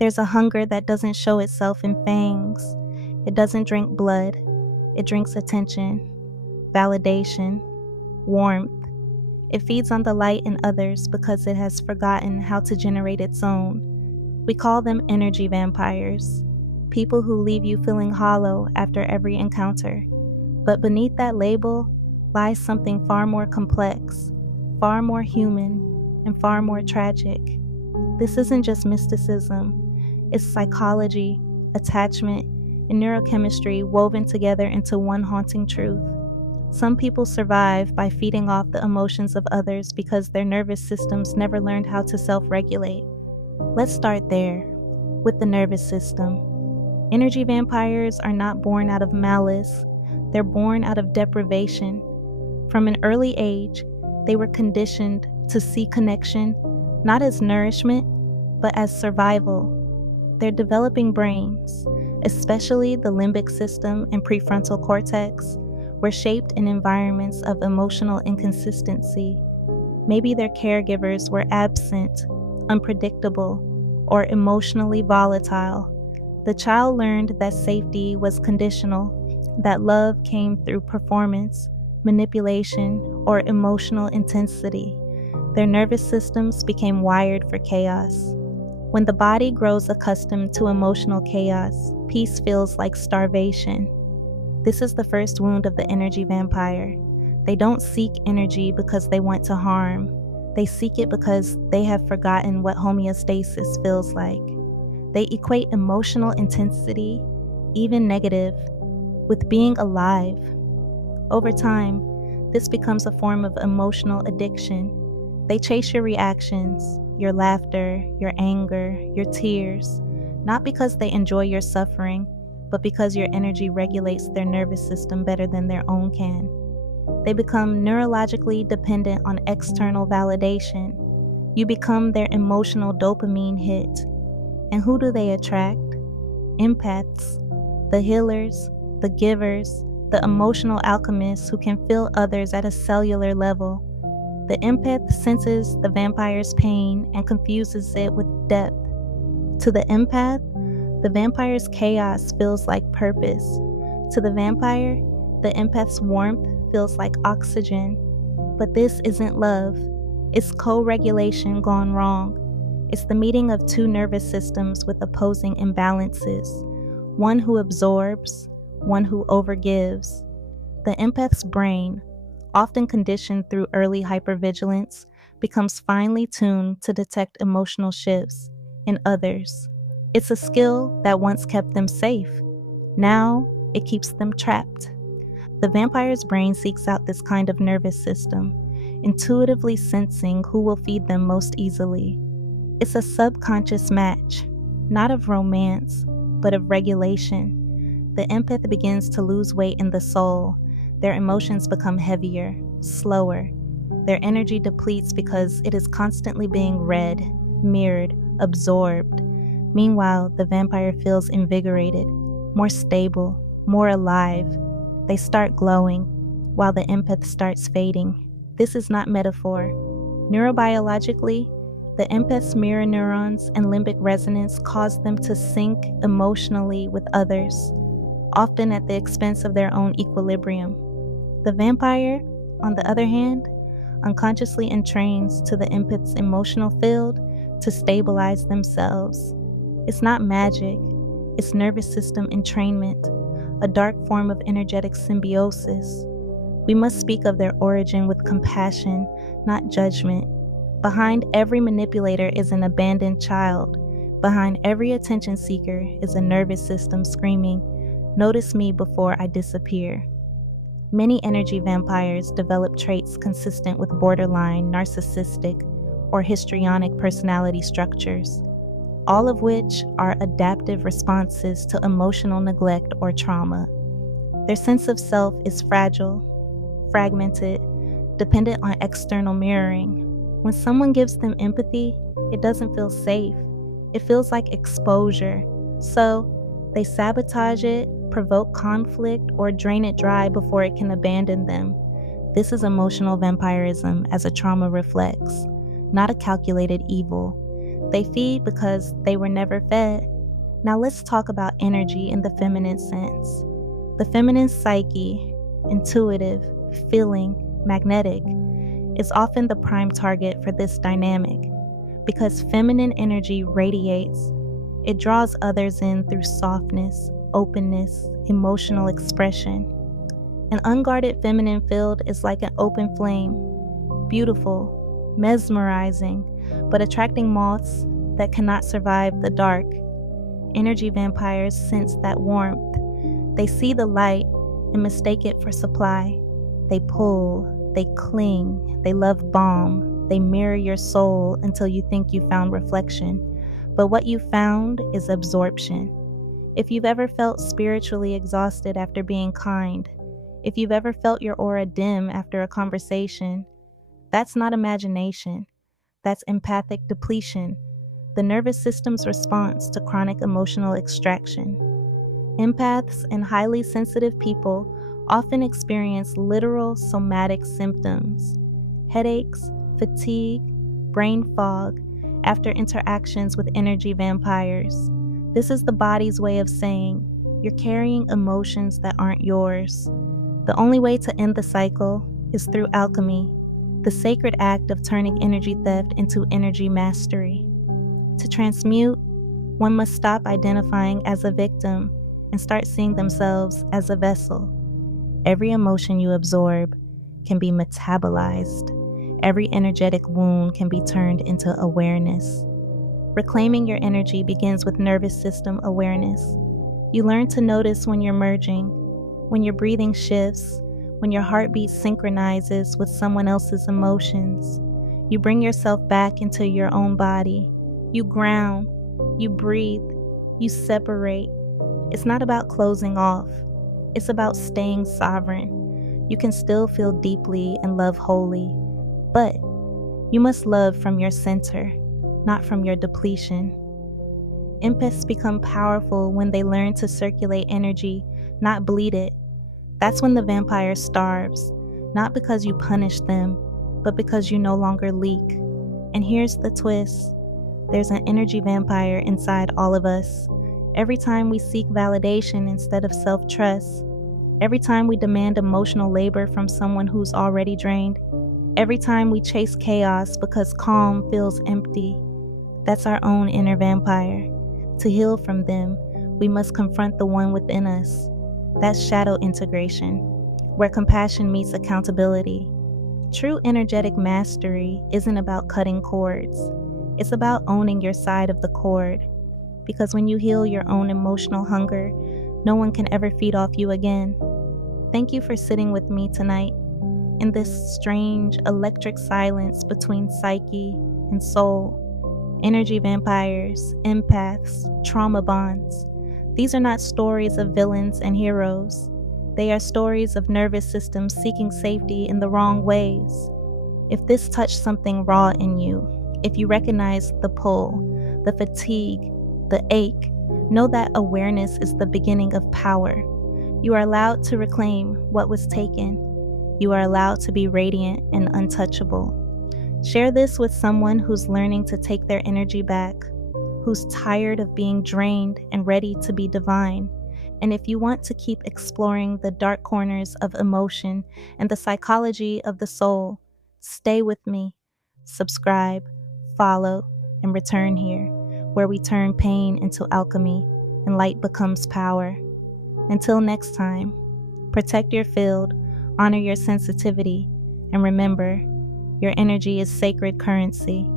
There's a hunger that doesn't show itself in fangs. It doesn't drink blood. It drinks attention, validation, warmth. It feeds on the light in others because it has forgotten how to generate its own. We call them energy vampires, people who leave you feeling hollow after every encounter. But beneath that label lies something far more complex, far more human, and far more tragic. This isn't just mysticism, it's psychology, attachment, and neurochemistry woven together into one haunting truth. Some people survive by feeding off the emotions of others because their nervous systems never learned how to self-regulate. Let's start there, with the nervous system. Energy vampires are not born out of malice, they're born out of deprivation. From an early age, they were conditioned to see connection not as nourishment, but as survival. Their developing brains, especially the limbic system and prefrontal cortex, were shaped in environments of emotional inconsistency. Maybe their caregivers were absent, unpredictable, or emotionally volatile. The child learned that safety was conditional, that love came through performance, manipulation, or emotional intensity. Their nervous systems became wired for chaos. When the body grows accustomed to emotional chaos, peace feels like starvation. This is the first wound of the energy vampire. They don't seek energy because they want to harm. They seek it because they have forgotten what homeostasis feels like. They equate emotional intensity, even negative, with being alive. Over time, this becomes a form of emotional addiction. They chase your reactions, your laughter, your anger, your tears, not because they enjoy your suffering, but because your energy regulates their nervous system better than their own can. They become neurologically dependent on external validation. You become their emotional dopamine hit. And who do they attract? Empaths, the healers, the givers, the emotional alchemists who can feel others at a cellular level. The empath senses the vampire's pain and confuses it with depth. To the empath, the vampire's chaos feels like purpose. To the vampire, the empath's warmth feels like oxygen. But this isn't love. It's co-regulation gone wrong. It's the meeting of two nervous systems with opposing imbalances. One who absorbs, one who overgives. The empath's brain, often conditioned through early hypervigilance, becomes finely tuned to detect emotional shifts in others. It's a skill that once kept them safe. Now, it keeps them trapped. The vampire's brain seeks out this kind of nervous system, intuitively sensing who will feed them most easily. It's a subconscious match, not of romance, but of regulation. The empath begins to lose weight in the soul. Their emotions become heavier, slower. Their energy depletes because it is constantly being read, mirrored, absorbed. Meanwhile, the vampire feels invigorated, more stable, more alive. They start glowing, while the empath starts fading. This is not metaphor. Neurobiologically, the empath's mirror neurons and limbic resonance cause them to sync emotionally with others, often at the expense of their own equilibrium. The vampire, on the other hand, unconsciously entrains to the empath's emotional field to stabilize themselves. It's not magic, it's nervous system entrainment, a dark form of energetic symbiosis. We must speak of their origin with compassion, not judgment. Behind every manipulator is an abandoned child. Behind every attention seeker is a nervous system screaming, "Notice me before I disappear." Many energy vampires develop traits consistent with borderline, narcissistic, or histrionic personality structures, all of which are adaptive responses to emotional neglect or trauma. Their sense of self is fragile, fragmented, dependent on external mirroring. When someone gives them empathy, it doesn't feel safe. It feels like exposure. So they sabotage it, provoke conflict, or drain it dry before it can abandon them. This is emotional vampirism as a trauma reflex, not a calculated evil. They feed because they were never fed. Now let's talk about energy in the feminine sense. The feminine psyche, intuitive, feeling, magnetic, is often the prime target for this dynamic because feminine energy radiates. It draws others in through softness, openness, emotional expression. An unguarded feminine field is like an open flame, beautiful, mesmerizing, but attracting moths that cannot survive the dark. Energy vampires sense that warmth. They see the light and mistake it for supply. They pull, they cling, they love balm, they mirror your soul until you think you found reflection. But what you found is absorption. If you've ever felt spiritually exhausted after being kind, if you've ever felt your aura dim after a conversation, that's not imagination. That's empathic depletion, the nervous system's response to chronic emotional extraction. Empaths and highly sensitive people often experience literal somatic symptoms, headaches, fatigue, brain fog, after interactions with energy vampires. This is the body's way of saying, you're carrying emotions that aren't yours. The only way to end the cycle is through alchemy, the sacred act of turning energy theft into energy mastery. To transmute, one must stop identifying as a victim and start seeing themselves as a vessel. Every emotion you absorb can be metabolized. Every energetic wound can be turned into awareness. Reclaiming your energy begins with nervous system awareness. You learn to notice when you're merging, when your breathing shifts, when your heartbeat synchronizes with someone else's emotions. You bring yourself back into your own body. You ground, you breathe, you separate. It's not about closing off. It's about staying sovereign. You can still feel deeply and love wholly, but you must love from your center, not from your depletion. Empaths become powerful when they learn to circulate energy, not bleed it. That's when the vampire starves, not because you punish them, but because you no longer leak. And here's the twist. There's an energy vampire inside all of us. Every time we seek validation instead of self-trust, every time we demand emotional labor from someone who's already drained, every time we chase chaos because calm feels empty, that's our own inner vampire. To heal from them, we must confront the one within us. That's shadow integration, where compassion meets accountability. True energetic mastery isn't about cutting cords. It's about owning your side of the cord. Because when you heal your own emotional hunger, no one can ever feed off you again. Thank you for sitting with me tonight in this strange electric silence between psyche and soul. Energy vampires, empaths, trauma bonds. These are not stories of villains and heroes. They are stories of nervous systems seeking safety in the wrong ways. If this touched something raw in you, if you recognize the pull, the fatigue, the ache, know that awareness is the beginning of power. You are allowed to reclaim what was taken. You are allowed to be radiant and untouchable. Share this with someone who's learning to take their energy back, who's tired of being drained and ready to be divine. And if you want to keep exploring the dark corners of emotion and the psychology of the soul, stay with me. Subscribe, follow, and return here, where we turn pain into alchemy and light becomes power. Until next time, protect your field, honor your sensitivity, and remember, your energy is sacred currency.